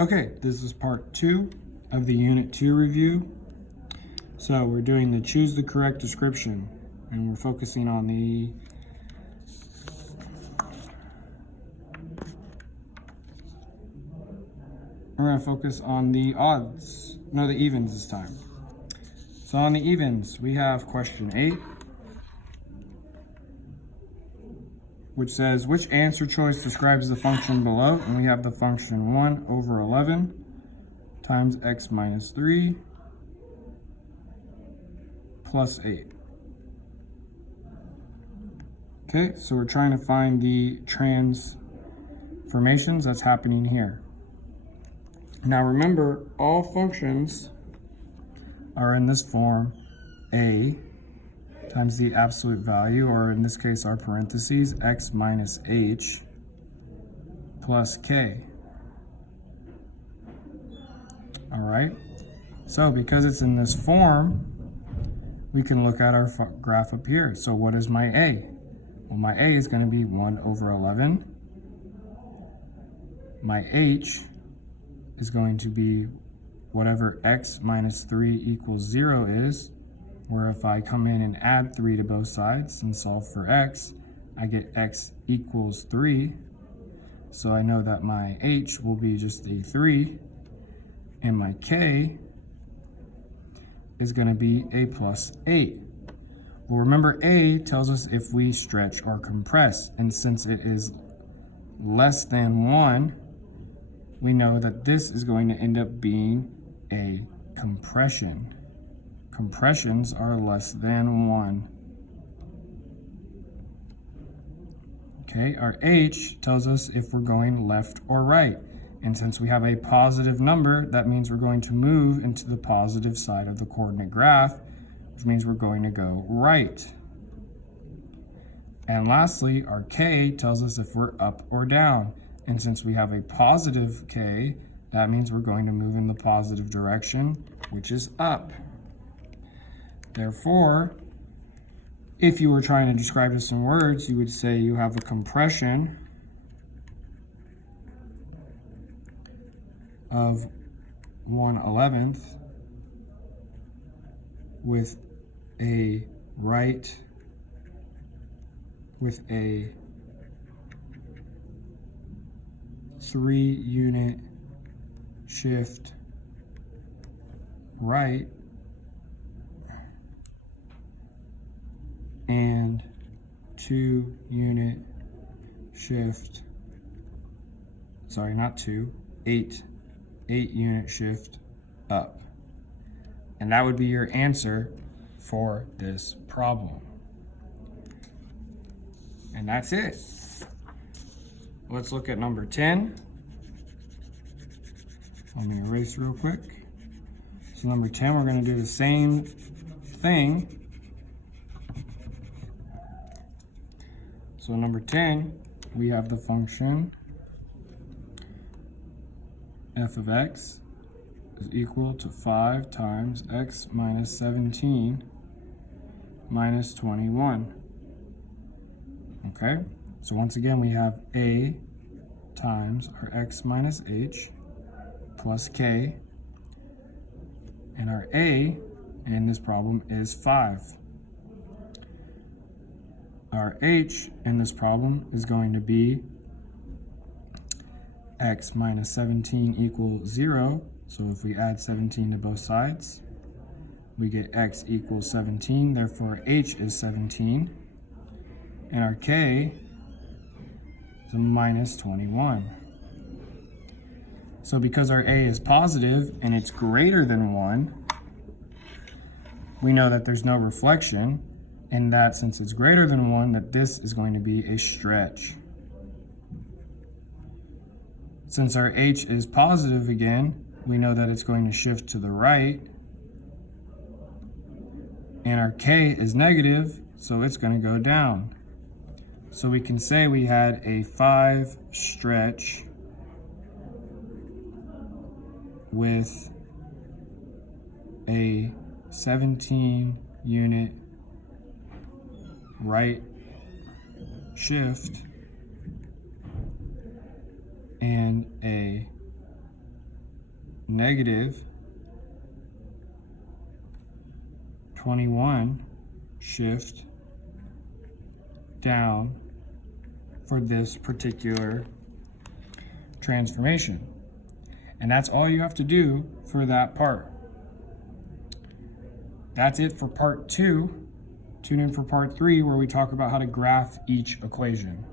Okay, this is part 2 of the Unit 2 review. So we're doing the choose the correct description, and we're focusing on the odds. No, the evens this time. So on the evens, we have question 8, which says, which answer choice describes the function below? And we have the function 1 over 11 times x minus 3 plus 8. Okay, so we're trying to find the transformations that's happening here. Now remember, all functions are in this form: a times the absolute value, or in this case our parentheses, x minus h plus k. All right, so because it's in this form, we can look at our graph up here. So what is my a? Well, my a is going to be 1 over 11. My h is going to be whatever x minus 3 equals 0 is, where if I come in and add 3 to both sides and solve for x, I get x equals 3. So I know that my h will be just a 3, and my k is going to be a plus 8. Well, remember, a tells us if we stretch or compress, and since it is less than 1, we know that this is going to end up being a compression. Compressions are less than 1. Okay, our h tells us if we're going left or right. And since we have a positive number, that means we're going to move into the positive side of the coordinate graph, which means we're going to go right. And lastly, our k tells us if we're up or down. And since we have a positive k, that means we're going to move in the positive direction, which is up. Therefore, if you were trying to describe this in words, you would say you have a compression of 1/11 with a 3-unit shift right and 2-unit shift, sorry, not 2, 8-unit shift up. And that would be your answer for this problem. And that's it. Let's look at number 10. Let me erase real quick. So number 10, we're going to do the same thing. So number 10, we have the function f of x is equal to 5 times x minus 17 minus 21. Okay, so once again we have a times our x minus h plus k, and our a in this problem is 5. Our h in this problem is going to be x minus 17 equals 0. So if we add 17 to both sides, we get x equals 17. Therefore, h is 17. And our k is a minus 21. So because our a is positive and it's greater than 1, we know that there's no reflection, and that since it's greater than 1, that this is going to be a stretch. Since our h is positive again, we know that it's going to shift to the right, and our k is negative, so it's going to go down. So we can say we had a 5 stretch with a 17-unit right shift and a negative 21 shift down for this particular transformation. And that's all you have to do for that part. That's it for part 2. Tune in for part 3 where we talk about how to graph each equation.